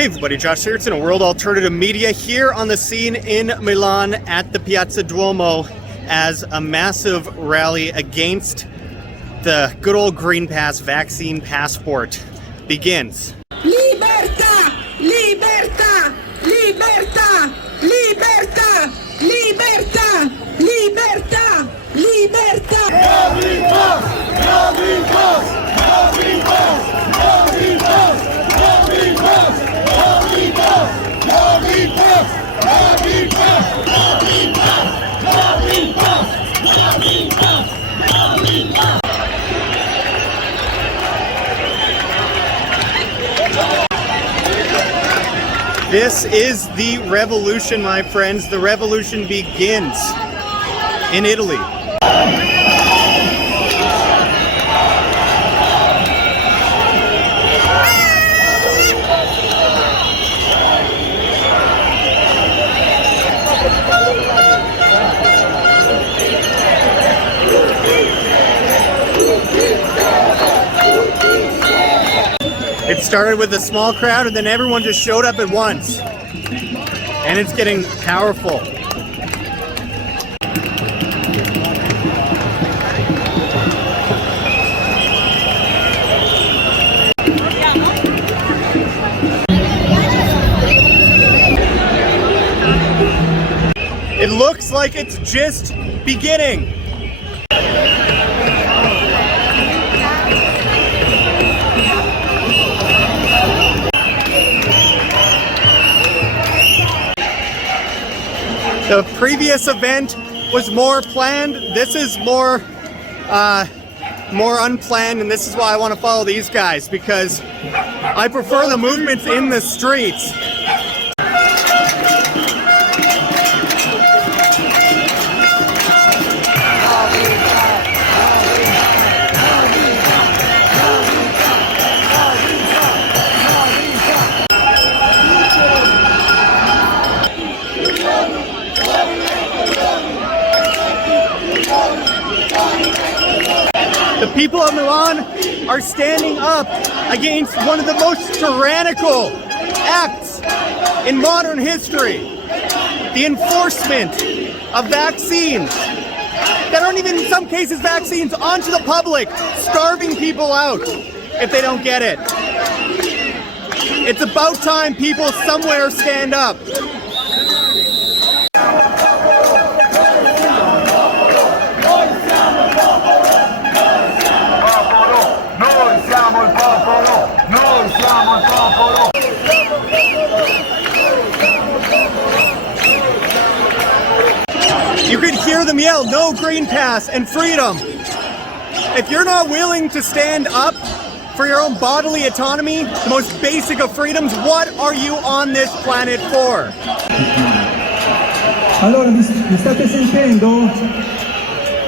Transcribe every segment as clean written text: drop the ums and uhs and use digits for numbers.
Hey everybody, Josh Sigurdson, a World Alternative Media here on the scene in Milan at the Piazza Duomo as a massive rally against the good old Green Pass vaccine passport begins. Libertà! Libertà! Libertà! Libertà! Libertà! Libertà! Libertà! No Green Pass! No Green Pass! No Green Pass! No Green Pass! No Green Pass! No Green Pass! No Green Pass! No Green Pass! No Green Pass! No Green Pass! No Green Pass! No Green Pass! This is the revolution, my friends. The revolution begins in Italy. It started with a small crowd and then everyone just showed up at once. And it's getting powerful. It looks like it's just beginning. The previous event was more planned. This is more unplanned, and this is why I want to follow these guys, because I prefer the movements in the streets. The people of Milan are standing up against one of the most tyrannical acts in modern history. The enforcement of vaccines that aren't even in some cases vaccines onto the public, starving people out if they don't get it. It's about time people somewhere stand up. You could hear them yell, "No Green Pass" and freedom. If you're not willing to stand up for your own bodily autonomy, the most basic of freedoms, what are you on this planet for? Allora, mi state sentendo?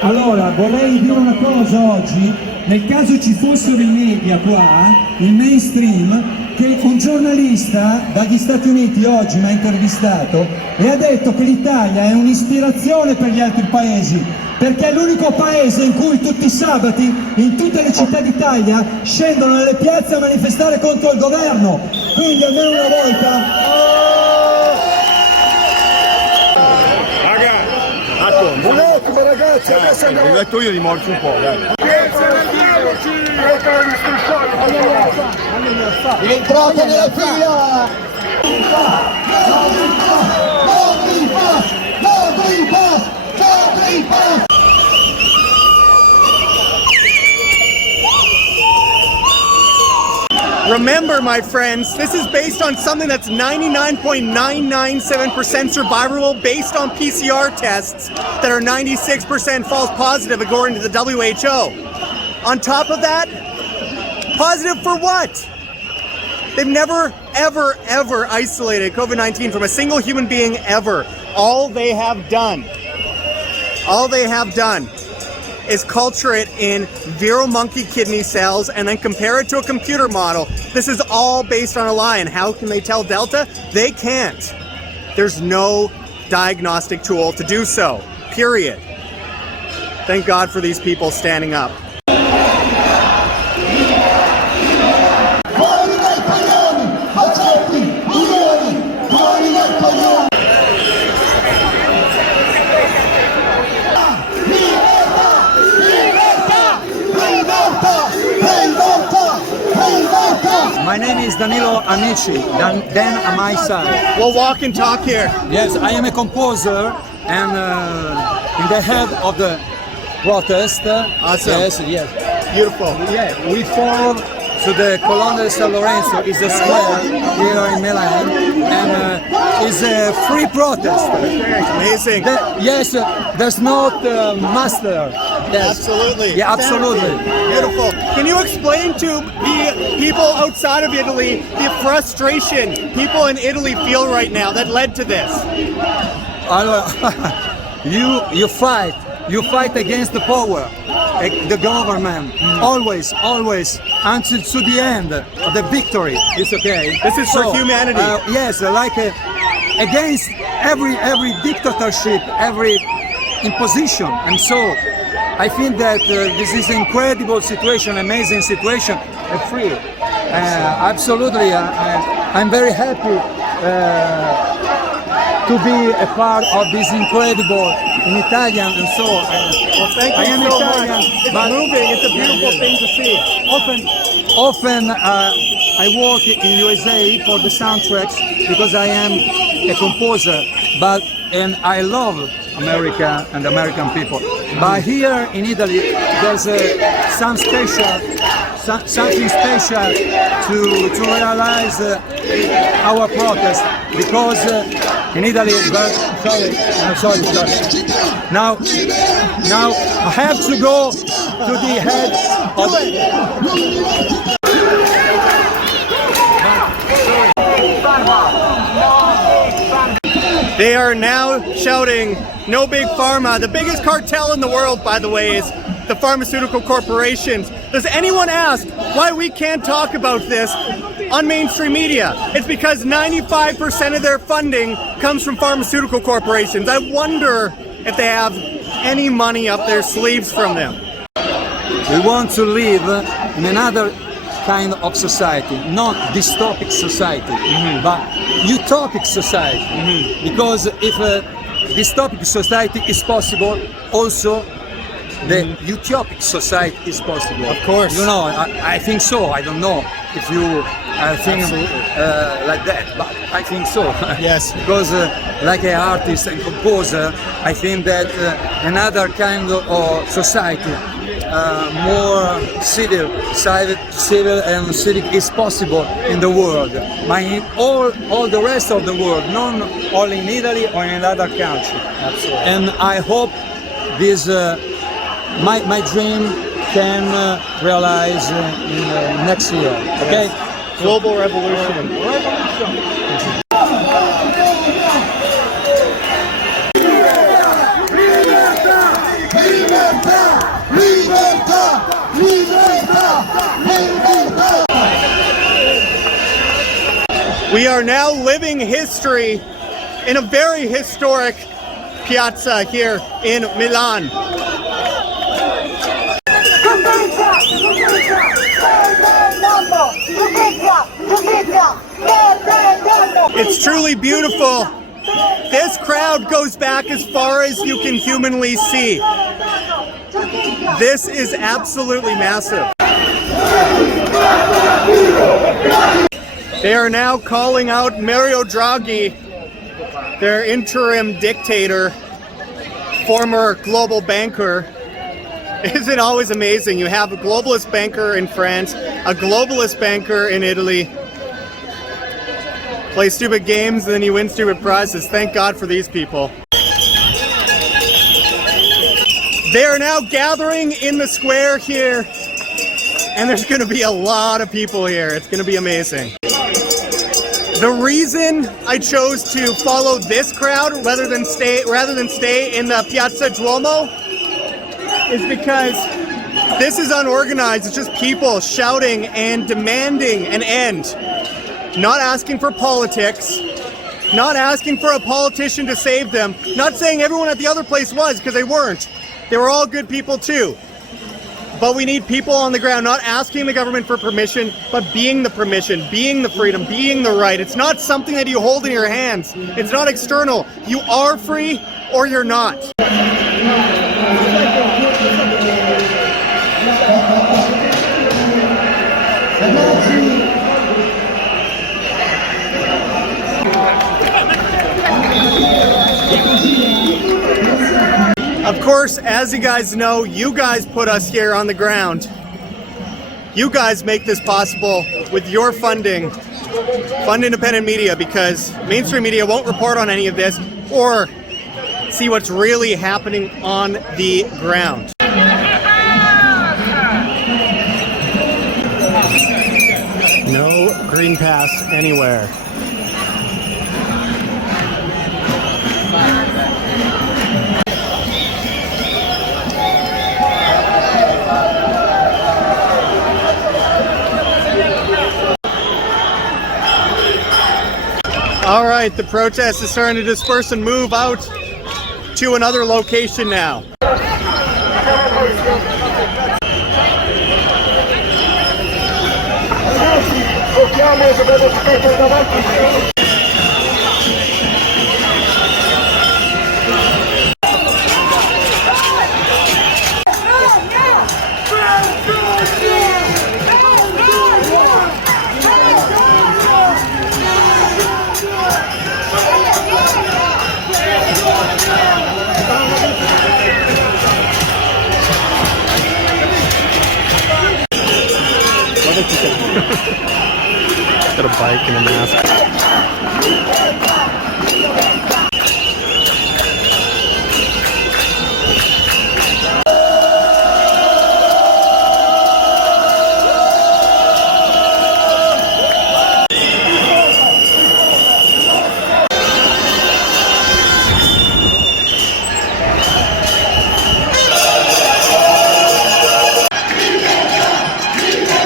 Allora, vorrei dire una cosa oggi. Nel caso ci fossero i media qua, il mainstream, che un giornalista dagli Stati Uniti oggi mi ha intervistato e ha detto che l'Italia è un'ispirazione per gli altri paesi, perché è l'unico paese in cui tutti i sabati, in tutte le città d'Italia, scendono nelle piazze a manifestare contro il governo. Quindi almeno una volta... Un attimo ragazzi, adesso andiamo... Ho detto io di morci un po', dai. Rientrate nella fila! No Green Pass! No Green Pass! No Green Pass! No Green Pass! Remember, my friends, this is based on something that's 99.997% survivable based on PCR tests that are 96% false positive according to the WHO. On top of that, positive for what? They've never, ever, ever isolated COVID-19 from a single human being ever. All they have done is culture it in viral monkey kidney cells and then compare it to a computer model. This is all based on a lie. And how can they tell Delta? They can't. There's no diagnostic tool to do so, period. Thank God for these people standing up. my name is Danilo Amici, Dan on my side. We'll walk and talk here. Yes, I am a composer and in the head of the protest. Awesome. Yes. Beautiful. Yeah, we fall to the Colonna di San Lorenzo, is a square here in Milan, and is a free protest. Amazing. Yes, there's not master. Yes. Absolutely. Yeah, absolutely. Beautiful. Can you explain to the people outside of Italy the frustration people in Italy feel right now that led to this? Allora, you fight against the power, the government, always, until to the end of the victory. It's okay. This is for humanity. Yes, like against every dictatorship, every imposition, and so I think that this is incredible situation, amazing situation, free. Absolutely, I'm very happy to be a part of this incredible in Italian, and so Thank you I am so Italian, much. It's but moving. It's a beautiful thing to see. often I work in USA for the soundtracks because I am a composer, and I love America and American people. But here in Italy, there's something special to realize our protest, because in Italy, sorry. Now I have to go to the head of They are now shouting, "No Big Pharma." The biggest cartel in the world, by the way, is the pharmaceutical corporations. Does anyone ask why we can't talk about this on mainstream media? It's because 95% of their funding comes from pharmaceutical corporations. I wonder if they have any money up their sleeves from them. We want to live in another kind of society, not dystopic society, but utopic society. Because if a dystopic society is possible, also the utopic society is possible. Of course. You know, I think so. I don't know if you think like that, but I think so. Yes. Because like an artist and composer, I think that another kind of society, more civil and civic is possible in the world. But in all the rest of the world, not only in Italy or in another country. Absolutely. And I hope this my dream can realize in next year. Okay. Global revolution. We are now living history in a very historic piazza here in Milan. It's truly beautiful. This crowd goes back as far as you can humanly see. This is absolutely massive. They are now calling out Mario Draghi, their interim dictator, former global banker. Isn't it always amazing? You have a globalist banker in France, a globalist banker in Italy. Play stupid games and then you win stupid prizes. Thank God for these people. They are now gathering in the square here, and there's going to be a lot of people here. It's going to be amazing. The reason I chose to follow this crowd rather than stay in the Piazza Duomo is because this is unorganized. It's just people shouting and demanding an end. Not asking for politics, not asking for a politician to save them, not saying everyone at the other place was, because they weren't. They were all good people too. But we need people on the ground, not asking the government for permission, but being the permission, being the freedom, being the right. It's not something that you hold in your hands. It's not external. You are free or you're not. course, as you guys know, you guys put us here on the ground. You guys make this possible with your funding. Fund independent media, because mainstream media won't report on any of this or see what's really happening on the ground. No green pass anywhere. All right, the protest is starting to disperse and move out to another location now. Got a bike and a mask.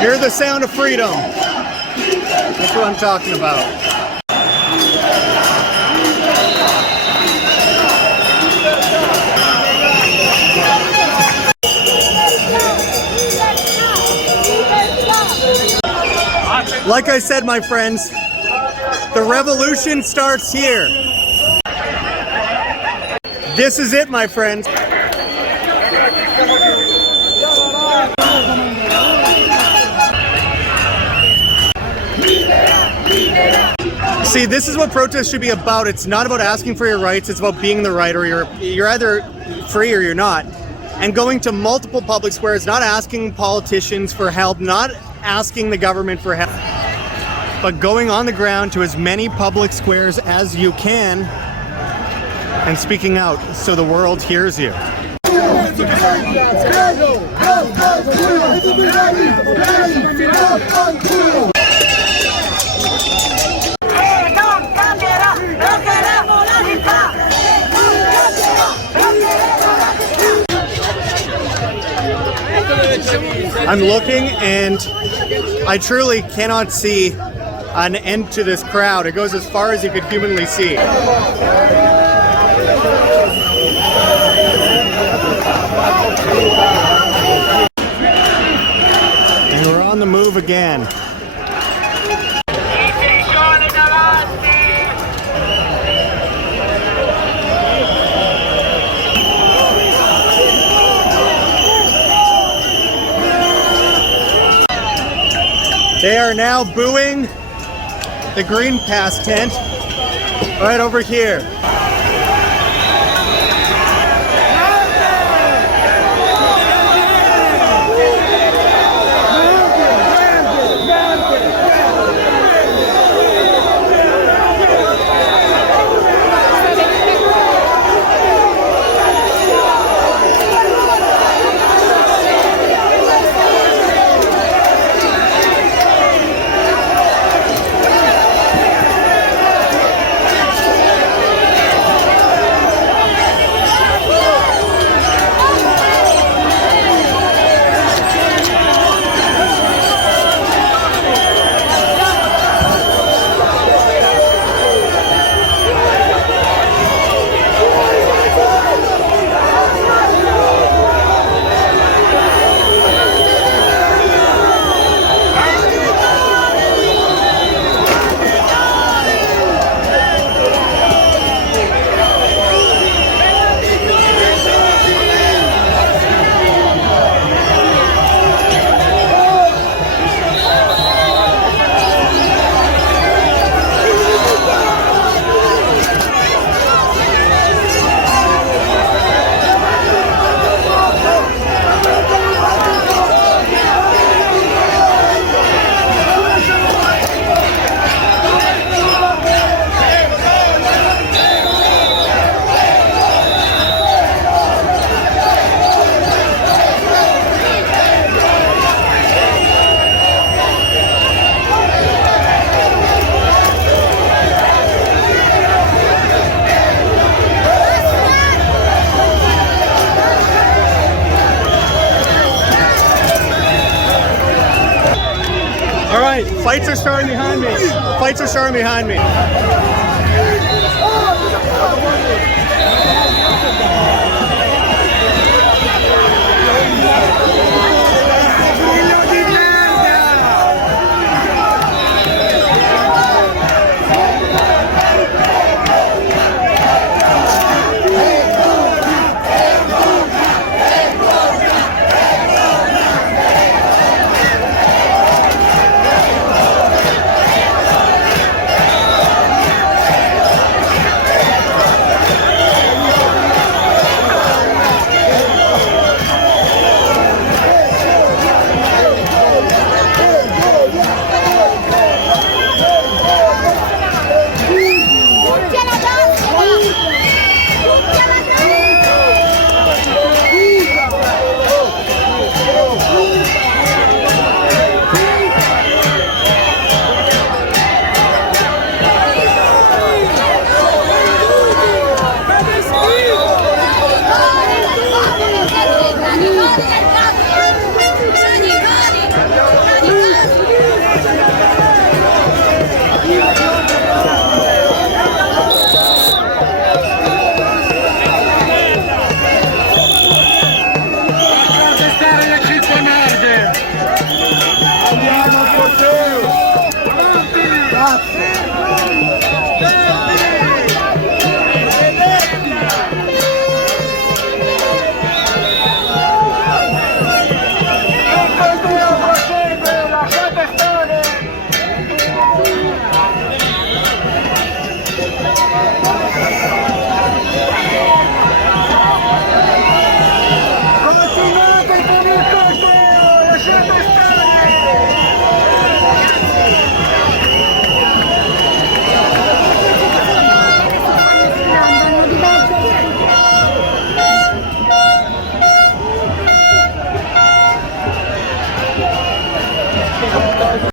Hear the sound of freedom. That's what I'm talking about. Like I said, my friends, the revolution starts here. This is it, my friends. See, this is what protest should be about. It's not about asking for your rights. It's about being the right, or you're either free or you're not. And going to multiple public squares, not asking politicians for help, not asking the government for help, but going on the ground to as many public squares as you can and speaking out so the world hears you. I'm looking and I truly cannot see an end to this crowd. It goes as far as you could humanly see. And we're on the move again. They are now booing the Green Pass tent right over here. right, fights are starting behind me. Fights are starting behind me.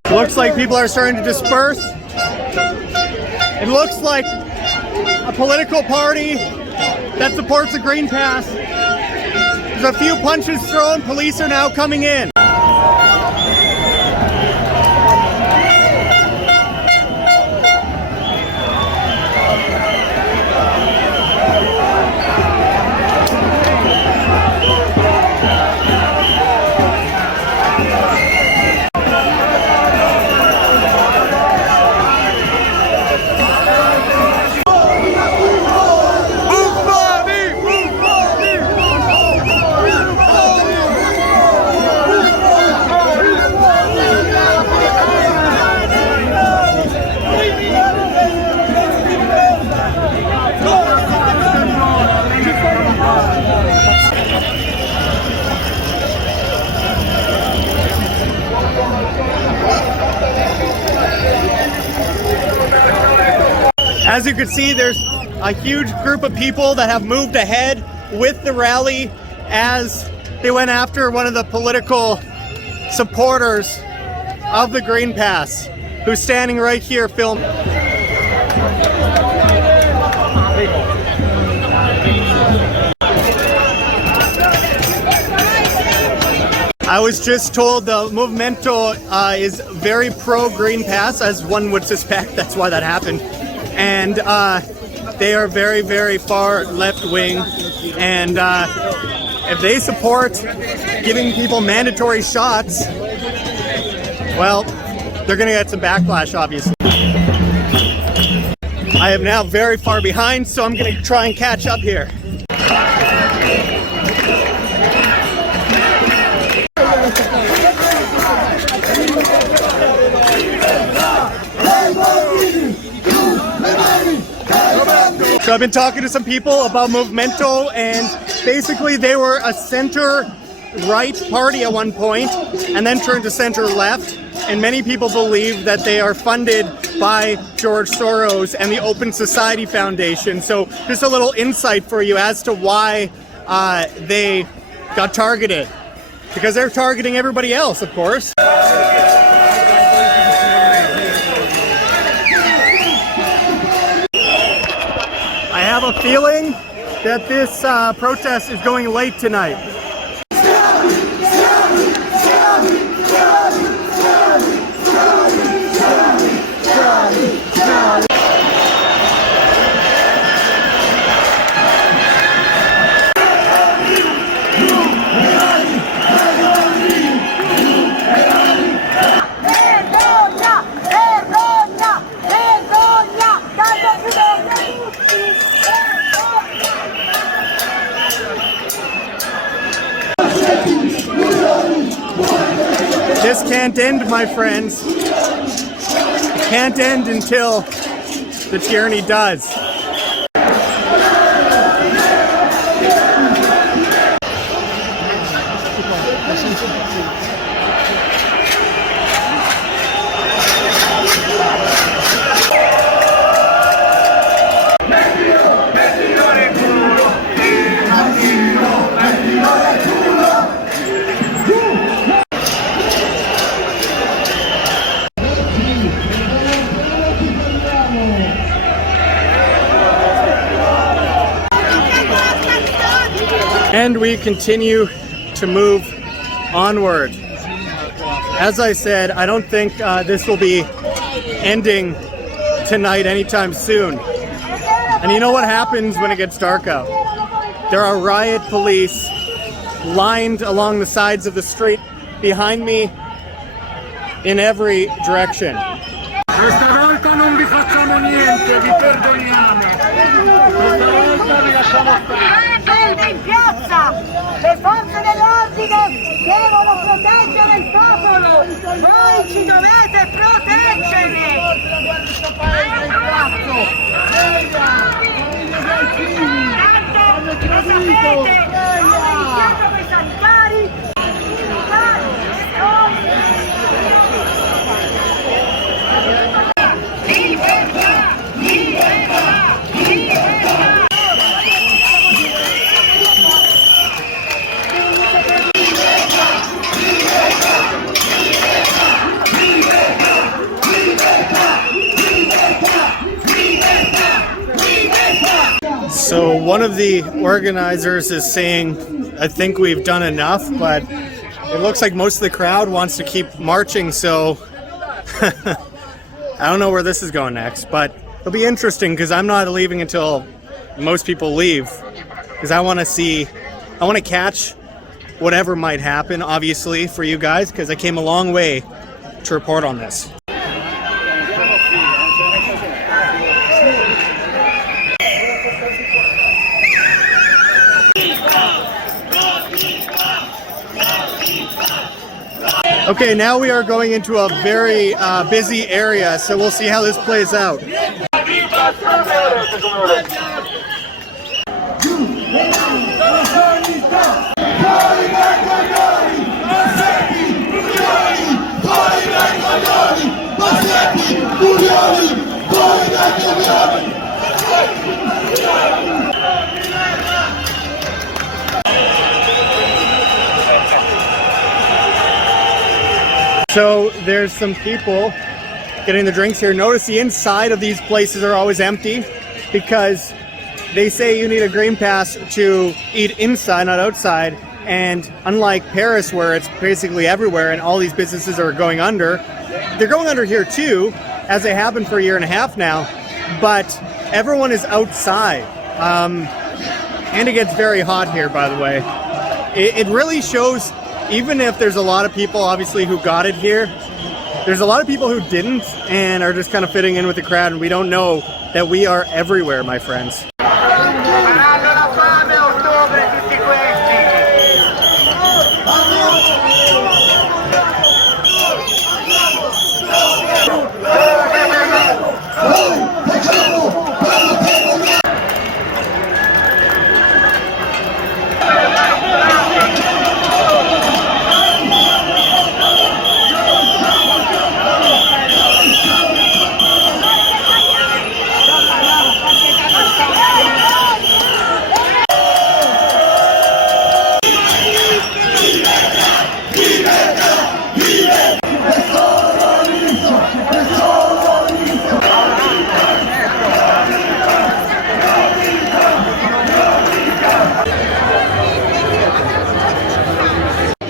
Looks like people are starting to disperse. It looks like a political party that supports the Green Pass. There's a few punches thrown. Police are now coming in. As you can see, there's a huge group of people that have moved ahead with the rally as they went after one of the political supporters of the Green Pass, who's standing right here filming. I was just told the Movimento is very pro-Green Pass, as one would suspect. That's why that happened. And they are very, very far left-wing. And if they support giving people mandatory shots, well, they're going to get some backlash, obviously. I am now very far behind, so I'm going to try and catch up here. So I've been talking to some people about Movimento, and basically they were a center-right party at one point and then turned to center-left, and many people believe that they are funded by George Soros and the Open Society Foundation. So just a little insight for you as to why they got targeted, because they're targeting everybody else, of course. I have a feeling that this protest is going late tonight. can't end, my friends. It can't end until the tyranny does. And we continue to move onward. As I said, I don't think this will be ending tonight anytime soon. And you know what happens when it gets dark out? There are riot police lined along the sides of the street behind me in every direction. Questa volta non vi facciamo niente, vi perdoniamo. Questa volta vi lasciamo stare. In piazza, le forze dell'ordine devono proteggere il popolo, voi ci dovete proteggere. Tanto lo sapete, ho iniziato con i sanitari, So one of the organizers is saying, I think we've done enough, but it looks like most of the crowd wants to keep marching, so I don't know where this is going next, but it'll be interesting because I'm not leaving until most people leave, because I want to catch whatever might happen, obviously, for you guys, because I came a long way to report on this. Okay, now we are going into a very busy area, so we'll see how this plays out. So there's some people getting the drinks here. Notice the inside of these places are always empty because they say you need a green pass to eat inside, not outside. And unlike Paris, where it's basically everywhere and all these businesses are going under, they're going under here too, as they have been for a year and a half now. But everyone is outside. And it gets very hot here, by the way. It really shows. Even if there's a lot of people, obviously, who got it here, there's a lot of people who didn't and are just kind of fitting in with the crowd, and we don't know that we are everywhere, my friends.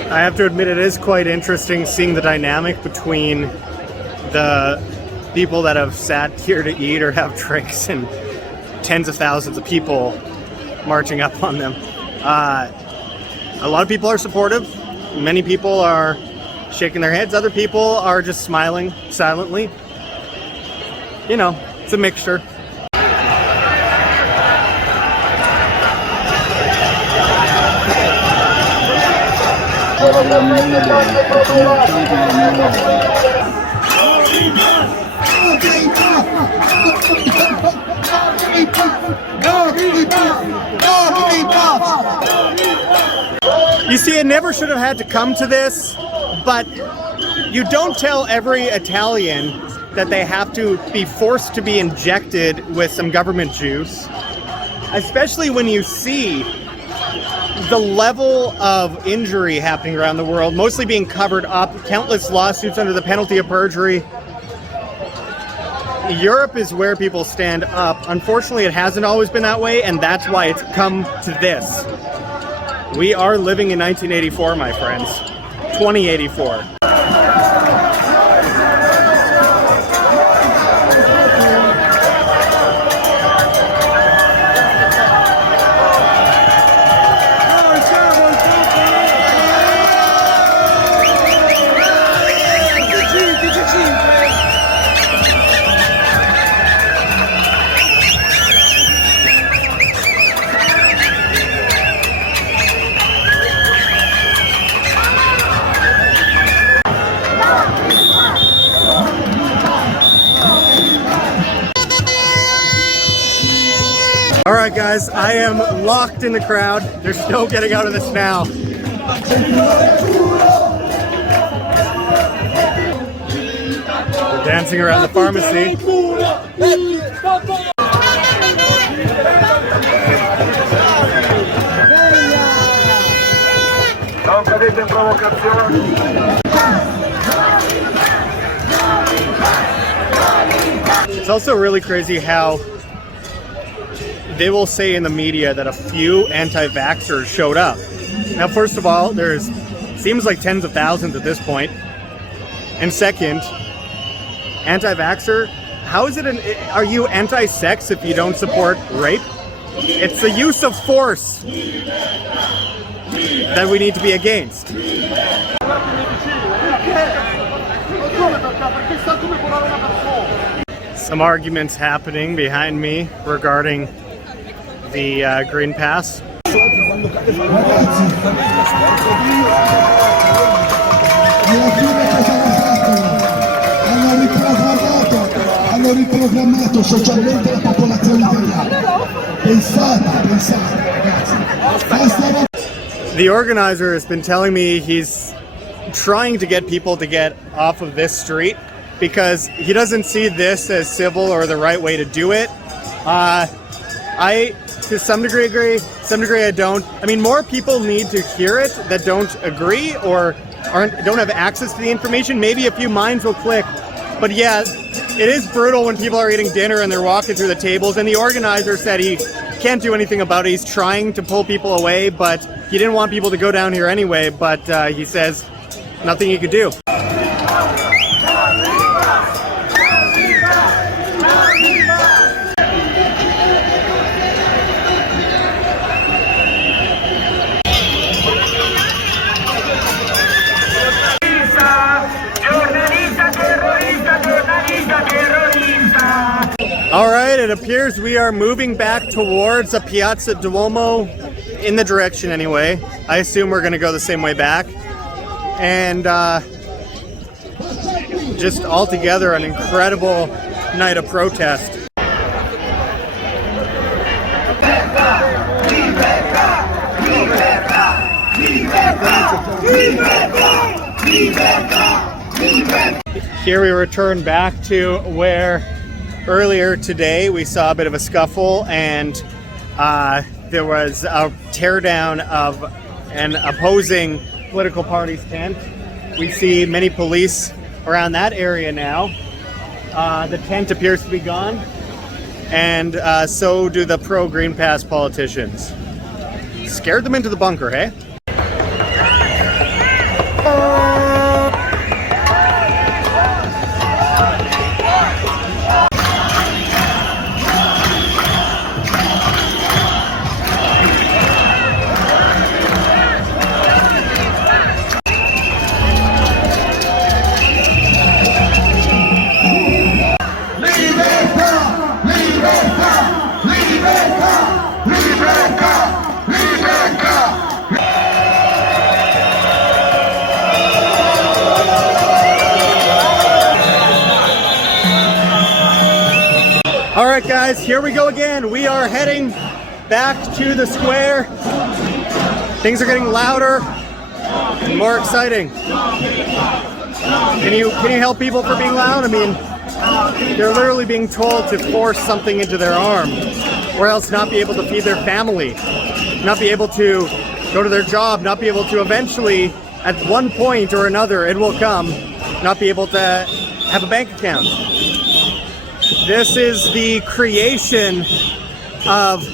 I have to admit, it is quite interesting seeing the dynamic between the people that have sat here to eat or have drinks and tens of thousands of people marching up on them. A lot of people are supportive. Many people are shaking their heads. Other people are just smiling silently. You know, it's a mixture. You see, it never should have had to come to this, but you don't tell every Italian that they have to be forced to be injected with some government juice, especially when you see the level of injury happening around the world, mostly being covered up, countless lawsuits under the penalty of perjury. Europe is where people stand up. Unfortunately, it hasn't always been that way, and that's why it's come to this. We are living in 1984, my friends. 2084. Alright guys, I am locked in the crowd. There's no getting out of this now. We're dancing around the pharmacy. It's also really crazy how they will say in the media that a few anti-vaxxers showed up. Now, first of all, seems like tens of thousands at this point. And second, anti-vaxxer, how is it are you anti-sex if you don't support rape? It's the use of force that we need to be against. Some arguments happening behind me regarding the Green Pass. Hanno riprogrammato socialmente la popolazione italiana. Pensate, ragazzi. The organizer has been telling me he's trying to get people to get off of this street because he doesn't see this as civil or the right way to do it. I, to some degree, agree. Some degree, I don't. I mean, more people need to hear it that don't agree or don't have access to the information. Maybe a few minds will click. But yeah, it is brutal when people are eating dinner and they're walking through the tables. And the organizer said he can't do anything about it. He's trying to pull people away, but he didn't want people to go down here anyway. But he says nothing he could do. All right, it appears we are moving back towards the Piazza Duomo, in the direction anyway. I assume we're going to go the same way back. And just altogether an incredible night of protest. Here we return back to where earlier today we saw a bit of a scuffle and there was a teardown of an opposing political party's tent. We see many police around that area now. The tent appears to be gone, and so do the pro-Green Pass politicians. Scared them into the bunker, hey? All right, guys, here we go again. We are heading back to the square. Things are getting louder and more exciting. Can you help people for being loud? I mean, they're literally being told to force something into their arm, or else not be able to feed their family, not be able to go to their job, not be able to eventually, at one point or another, it will come, not be able to have a bank account. This is the creation of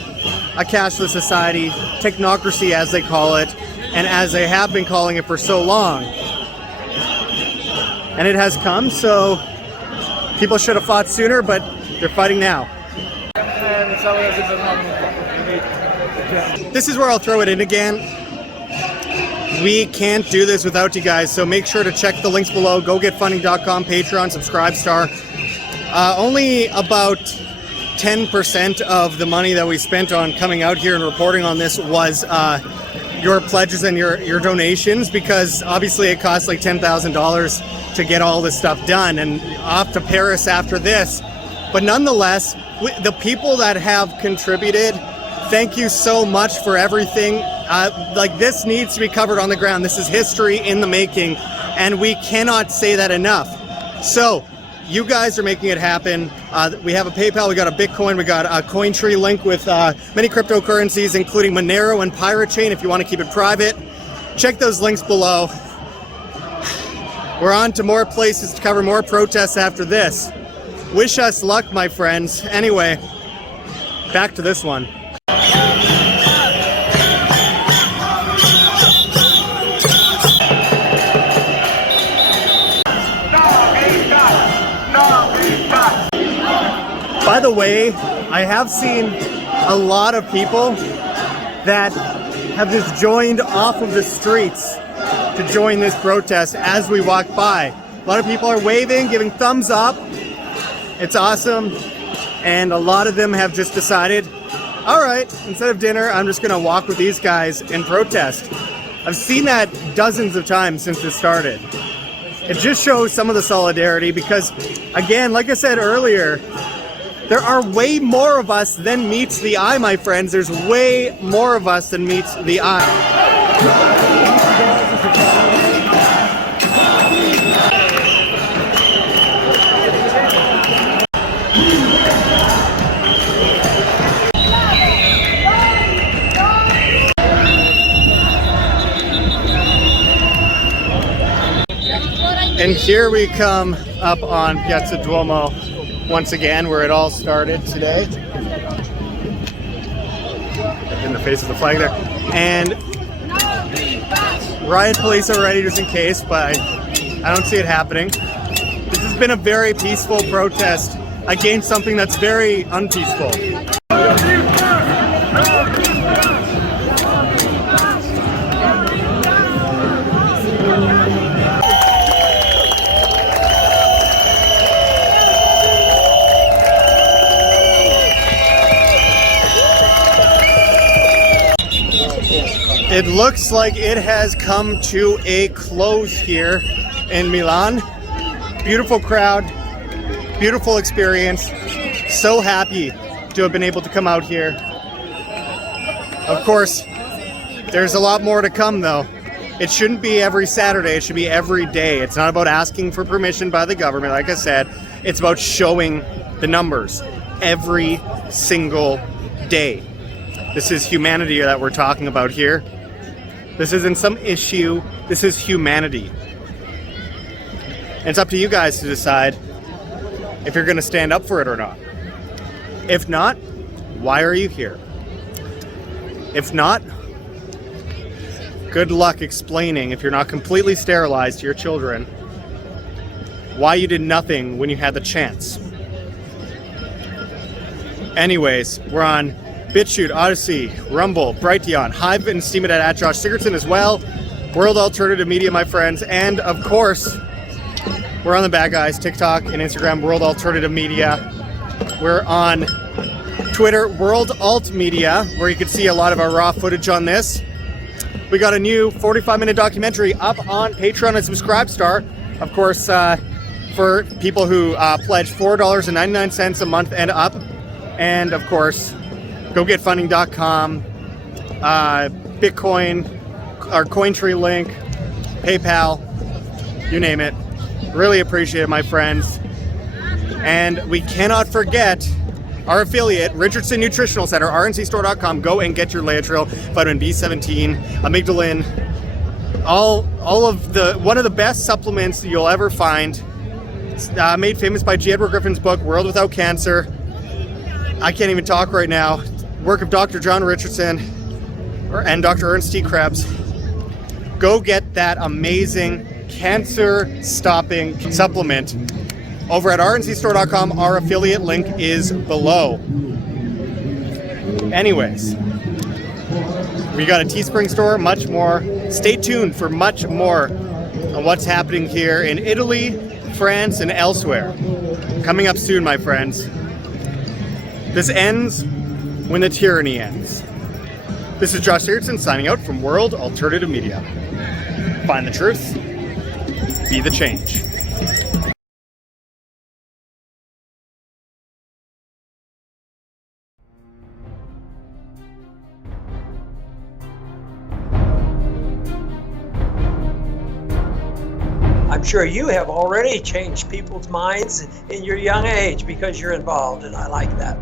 a cashless society, technocracy as they call it, and as they have been calling it for so long. And it has come, so people should have fought sooner, but they're fighting now. This is where I'll throw it in again. We can't do this without you guys, so make sure to check the links below. GoGetFunding.com, Patreon, Subscribe Star. Only about 10% of the money that we spent on coming out here and reporting on this was your pledges and your donations, because obviously it costs like $10,000 to get all this stuff done, and off to Paris after this. But nonetheless, the people that have contributed, thank you so much for everything. Like, this needs to be covered on the ground. This is history in the making, and we cannot say that enough. So you guys are making it happen. We have a PayPal, we got a Bitcoin, we got a Cointree link with many cryptocurrencies, including Monero and Pirate Chain if you want to keep it private. Check those links below. We're on to more places to cover more protests after this. Wish us luck, my friends. Anyway, back to this one. By the way, I have seen a lot of people that have just joined off of the streets to join this protest as we walk by. A lot of people are waving, giving thumbs up. It's awesome. And a lot of them have just decided, all right, instead of dinner, I'm just gonna walk with these guys and protest. I've seen that dozens of times since this started. It just shows some of the solidarity because, again, like I said earlier, there are way more of us than meets the eye, my friends. There's way more of us than meets the eye. And here we come up on Piazza Duomo once again, where it all started today. In the face of the flag there. And riot police are ready just in case, but I don't see it happening. This has been a very peaceful protest against something that's very unpeaceful. It looks like it has come to a close here in Milan. Beautiful crowd, beautiful experience. So happy to have been able to come out here. Of course, there's a lot more to come though. It shouldn't be every Saturday, it should be every day. It's not about asking for permission by the government, like I said. It's about showing the numbers every single day. This is humanity that we're talking about here. This isn't some issue, this is humanity. And it's up to you guys to decide if you're gonna stand up for it or not. If not, why are you here? If not, good luck explaining, if you're not completely sterilized, to your children why you did nothing when you had the chance. Anyways, we're on BitChute, Odyssey, Rumble, Brighteon, Hive, and Steemit at Josh Sigurdson as well. World Alternative Media, my friends. And of course, we're on the bad guys, TikTok and Instagram, World Alternative Media. We're on Twitter, World Alt Media, where you can see a lot of our raw footage on this. We got a new 45-minute documentary up on Patreon and Subscribe Star. Of course, for people who pledge $4.99 a month and up, And of course, GOGETFUNDING.com, Bitcoin, our Cointree link, PayPal, you name it. Really appreciate it, my friends. And we cannot forget our affiliate, Richardson Nutritional Center, rncstore.com. Go and get your Laetrile, vitamin B17, amygdalin, all of the, one of the best supplements you'll ever find. Made famous by G. Edward Griffin's book, World Without Cancer. I can't even talk right now. Work of Dr. John Richardson and Dr. Ernst T. Krebs. Go get that amazing cancer-stopping supplement over at rncstore.com. Our affiliate link is below. Anyways, we got a Teespring store, much more. Stay tuned for much more on what's happening here in Italy, France, and elsewhere. Coming up soon, my friends. This ends when the tyranny ends. This is Josh Sigurdson signing out from World Alternative Media. Find the truth, be the change. I'm sure you have already changed people's minds in your young age because you're involved, and I like that.